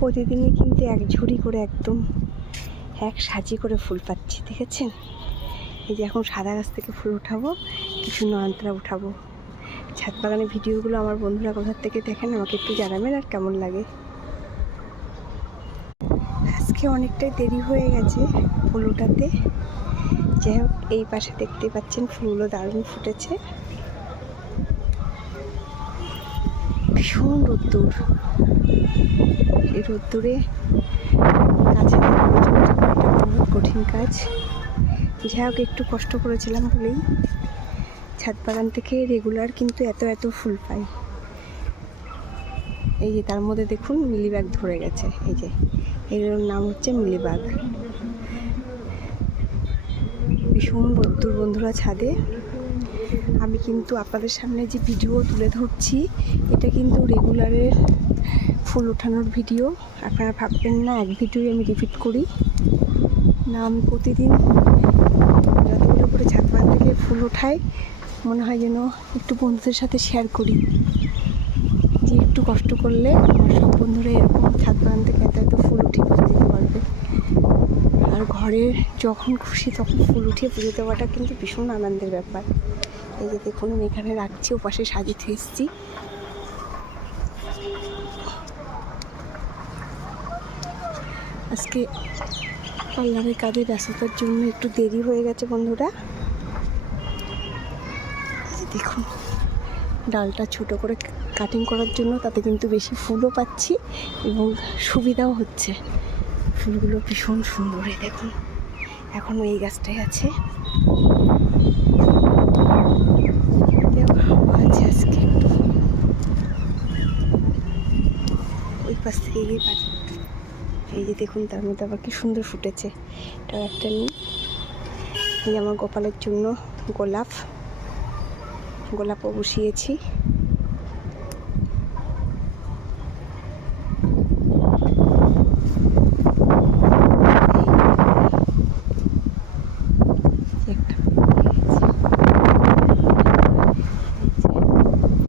প্রতিদিনই কিন্তু এক ঝুড়ি করে একদম এক সাজি করে ফুল পাচ্ছি, দেখেছেন? এই যে এখন সাদা গাছ থেকে ফুল উঠাবো, কিছু নয়নতারা উঠাবো। ছাদ বাগানের ভিডিওগুলো আমার বন্ধুরা কোথার থেকে দেখেন আমাকে একটু জানাবেন আর কেমন লাগে। আজকে অনেকটাই দেরি হয়ে গেছে ফুল ওঠাতে। যাই হোক, এই পাশে দেখতে পাচ্ছেন ফুলগুলো দারুণ ফুটেছে। ভীষণ রোদ্দুর, এই রোদ্দুরে কাছে বহুত কঠিন কাজ। যাই হোক, একটু কষ্ট করেছিলাম বলেই ছাদ বাগান থেকে রেগুলার কিন্তু এত এত ফুল পাই। এই যে তার মধ্যে দেখুন মিলিবাগ ধরে গেছে। এই যে এগুলোর নাম হচ্ছে মিলিবাগ। ভীষণ রোদ্দুর বন্ধুরা ছাদে। আমি কিন্তু আপনাদের সামনে যে ভিডিও তুলে ধরছি এটা কিন্তু রেগুলারের ফুল ওঠানোর ভিডিও। আপনারা ভাববেন না এক ভিডিওই আমি রিপিট করি না। আমি প্রতিদিন যতগুলো করে ছাদ বাগান থেকে ফুল ওঠাই মনে হয় যেন একটু বন্ধুদের সাথে শেয়ার করি, যে একটু কষ্ট করলে আমার সব বন্ধুরা এরকম ছাদ বাগান থেকে এত এত ফুল উঠিয়ে পুজো দিতে পারবে। আর ঘরে যখন খুশি তখন ফুল উঠিয়ে পুজো দেওয়াটা কিন্তু ভীষণ আনন্দের ব্যাপার। এই যে দেখুন আমি এখানে রাখছি, ওপাশে সাজিয়ে এসেছি। আজকে পার্লারের কাজে ব্যস্ততার জন্য একটু দেরি হয়ে গেছে বন্ধুরা। দেখুন ডালটা ছোট করে কাটিং করার জন্য, তাতে কিন্তু বেশি ফুলও পাচ্ছি এবং সুবিধাও হচ্ছে। ফুলগুলো ভীষণ সুন্দর। এই দেখুন এখনও এই গাছটাই আছে। আছে আজকে একটু ওই পাশ থেকে গিয়ে পাচ্ছি। এই যে দেখুন তার মধ্যে আবার কি সুন্দর ফুটেছে। এটাও একটা নিই। এই আমার গোপালের জন্য গোলাপও বসিয়েছি।